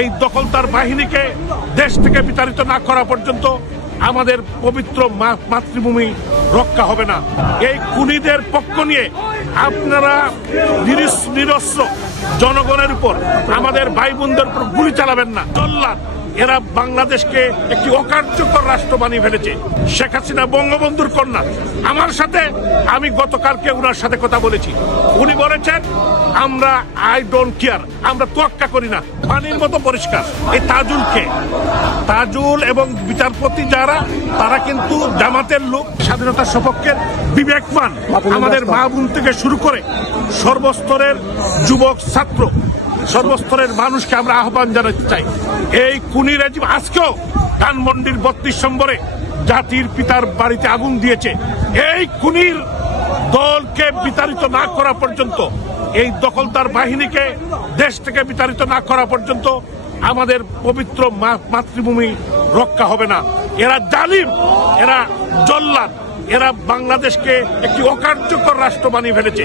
এই দখলদার বাহিনীকে দেশ থেকে বিতাড়িত না করা পর্যন্ত আমাদের পবিত্র মাতৃভূমি রক্ষা হবে না। এই খুনিদের পক্ষ নিয়ে আপনারা নিরস্ত্র জনগণের উপর, আমাদের ভাই বোনদের উপর গুলি চালাবেন না। জল্লাদ এরা বাংলাদেশকে একটি অকার্যকর রাষ্ট্র বানিয়ে ফেলেছে। শেখ হাসিনা বঙ্গবন্ধুর কন্যা। আমার সাথে আমি গতকালকে ওনার সাথে কথা বলেছি, উনি বলেছেন আমরা আই ডোন্ট কেয়ার, আমরা তোয়াক্কা করি না। পানির মতো পরিষ্কার। এই তাজুল এবং বিচারপতি যারা, তারা কিন্তু জামাতের লোক, স্বাধীনতার সপক্ষের বিবেকমান আমাদের মা বোন থেকে শুরু করে সর্বস্তরের যুবক ছাত্র, সর্বস্তরের মানুষকে আমরা আহ্বান জানাতে চাই, এই খুনি রেজিম আজকেও ধানমন্ডির 32 নম্বরে জাতির পিতার বাড়িতে আগুন দিয়েছে। এই খুনির দলকে বিতাড়িত না করা পর্যন্ত, এই দখলদার বাহিনীকে দেশ থেকে বিতাড়িত না করা পর্যন্ত আমাদের পবিত্র মাতৃভূমি রক্ষা হবে না। এরা জালিম, এরা জল্লাদ, এরা বাংলাদেশকে একটি অকার্যকর রাষ্ট্র বানিয়ে ফেলেছে।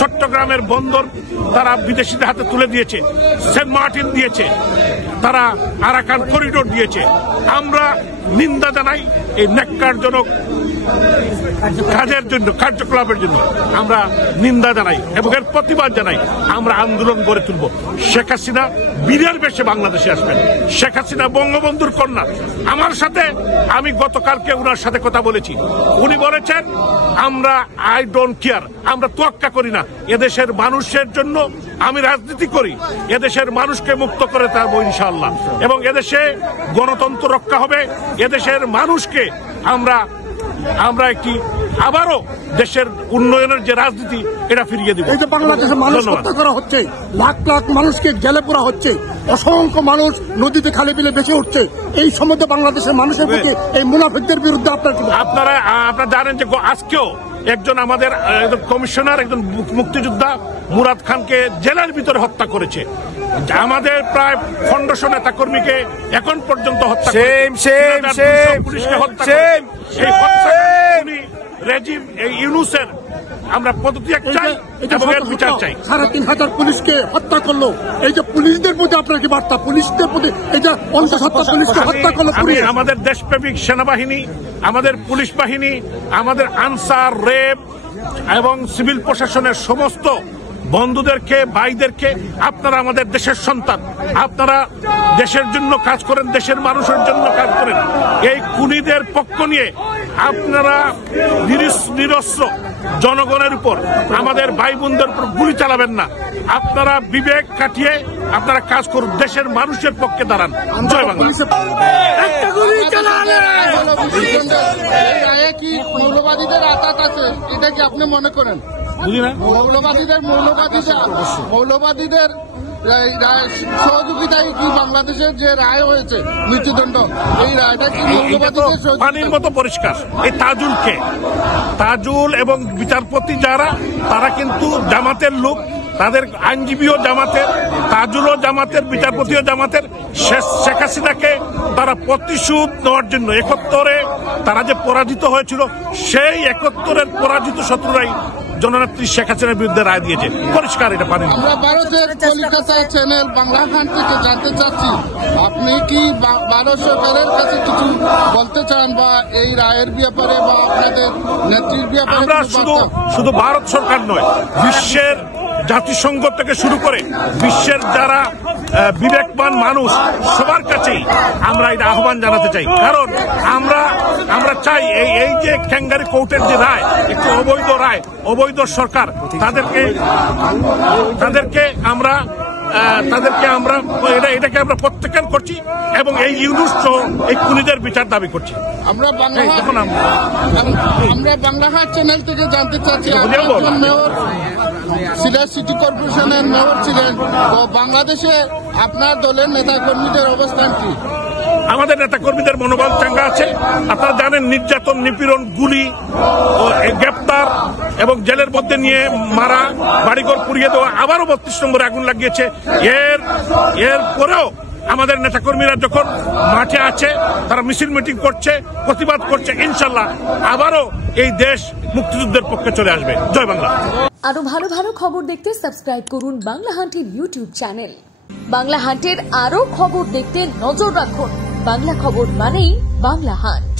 চট্টগ্রামের বন্দর তারা বিদেশিদের হাতে তুলে দিয়েছে, সেন্ট মার্টিন দিয়েছে, তারা আরাকান করিডোর দিয়েছে। আমরা নিন্দা জানাই এই ন্যাক্কারজনক কাজের জন্য, কার্যকলাপের জন্য আমরা নিন্দা জানাই এবং এর প্রতিবাদ জানাই। আমরা আন্দোলন গড়ে তুলব। শেখ হাসিনা বীরের বেশে বাংলাদেশে আসবেন। শেখ হাসিনা বঙ্গবন্ধুর কন্যা। আমার সাথে আমি গতকালকে ওনার সাথে কথা বলেছি, উনি বলেছেন আমরা আই ডোন্ট কেয়ার, আমরা তোয়াক্কা করি না। এদেশের মানুষের জন্য আমি রাজনীতি করি, এদেশের মানুষকে মুক্ত করে থাকবো ইনশাআল্লাহ, এবং এদেশে গণতন্ত্র রক্ষা হবে। এদেশের মানুষকে আমরা একটি আবারও দেশের উন্নয়নের যে রাজনীতি, এটা ফিরিয়ে দিব। এই যে বাংলাদেশের মানুষ হত্যা করা হচ্ছে, লাখ লাখ মানুষকে জেলে পোড়া হচ্ছে, অসংখ্য মানুষ নদীতে খালে বিলে বেঁচে উঠছে, এই সম্বন্ধে বাংলাদেশের মানুষের প্রতি এই মুনাফিকদের বিরুদ্ধে আপনারা জানেন যে আজকেও একজন আমাদের কমিশনার, একজন মুক্তিযোদ্ধা মুরাদ খানকে জেলের ভিতরে হত্যা করেছে। আমাদের প্রায় 1500 নেতা কর্মীকে এখন পর্যন্ত হত্যা পুলিশকে হত্যা রেজিম, এই ইউনূসের আমরা পদত্যাগ চাই এবং এর বিচার চাই। 3500 পুলিশকে হত্যা করলো, এই যে পুলিশদের প্রতি আপনার কি বার্তা? পুলিশদের প্রতি এই যে 50 পুলিশকে হত্যা করলো, আমাদের দেশপ্রেমিক সেনাবাহিনী, আমাদের পুলিশ বাহিনী, আমাদের আনসার, রেব এবং সিভিল প্রশাসনের সমস্ত বন্ধুদেরকে, ভাইদেরকে, আপনারা আমাদের দেশের সন্তান, আপনারা দেশের জন্য কাজ করেন, দেশের মানুষের জন্য কাজ করেন। এই খুনিদের পক্ষ নিয়ে আপনারা নিরস্ত্র জনগণের উপর, আমাদের ভাই বোনদের উপর গুলি চালাবেন না। আপনারা বিবেক কাটিয়ে আপনারা কাজ করুন, দেশের মানুষের পক্ষে দাঁড়ান। জয় বাংলা। মৌলবাদীদের আঘাত আছে, এটা কি আপনি মনে করেন? মৌলবাদীদের সহযোগিতায় কি বাংলাদেশের যে রায় হয়েছে মৃত্যুদণ্ড, এই রায়টা কি মৌলবাদীদের? পানির মতো পরিষ্কার। এই তাজুল এবং বিচারপতি যারা, তারা কিন্তু জামাতের লোক, তাদের আইনজীবীও জামাতের, তাজুলও জামাতের, বিচারপতিও জামাতের। শেখ হাসিনাকে তারা প্রতিশোধ নেওয়ার জন্য 71-এ তারা যে পরাজিত হয়েছিল, সেই 71-এর পরাজিত শত্রুরাই জননেত্রী শেখ হাসিনার বিরুদ্ধে রায় দিয়েছে। পরিষ্কার এটা পানি। আমরা ভারতের কলিকাতা চ্যানেল বাংলাখান থেকে জানতে চাচ্ছি, আপনি কি ভারত সরকারের কাছে কিছু বলতে চান বা এই রায়ের ব্যাপারে বা আপনাদের নেত্রীর ব্যাপারে? আমরা শুধু ভারত সরকার নয়, বিশ্বের জাতিসংঘ থেকে শুরু করে বিশ্বের যারা বিবেকবান মানুষ, সবার কাছেই আমরা এটা আহ্বান জানাতে চাই। কারণ আমরা চাই এই যে ক্যাঙ্গারি কোর্টের যে রায়, একটি অবৈধ রায়, অবৈধ সরকার, তাদেরকে আমরা এটাকে আমরা প্রত্যাখ্যান করছি এবং এই ইউনূস এই খুনিদের বিচার দাবি করছি। আমরা বাংলাহাট চ্যানেল থেকে জানতে চাচ্ছি, মেয়র সিলেট সিটি কর্পোরেশনের মেয়র ছিলেন, তো বাংলাদেশে আপনার দলের নেতা কর্মীদের অবস্থান কি? আমাদের নেতা কর্মীদের মনোবল চাঙ্গা আছে। আপনারা জানেন, নির্যাতন, নিপীড়ন, গুলি, গ্রেপ্তার এবং জেলের মধ্যে নিয়ে মারা, বাড়িঘর পুড়িয়ে দেওয়া, আবারও 32 নম্বরে আগুন লাগিয়েছে। এর পরেও আমাদের নেতাকর্মীরা যখন মাঠে আছে, তারা মিছিল মিটিং করছে, প্রতিবাদ করছে। ইনশাল্লাহ আবারও এই দেশ মুক্তিযুদ্ধের পক্ষে চলে আসবে। জয় বাংলা। আরো ভালো ভালো খবর দেখতে সাবস্ক্রাইব করুন বাংলাহান্টির ইউটিউব চ্যানেল। বাংলা হান্টের আরো খবর দেখতে নজর রাখুন। বাংলা খবর মানেই বাংলা হান্ট।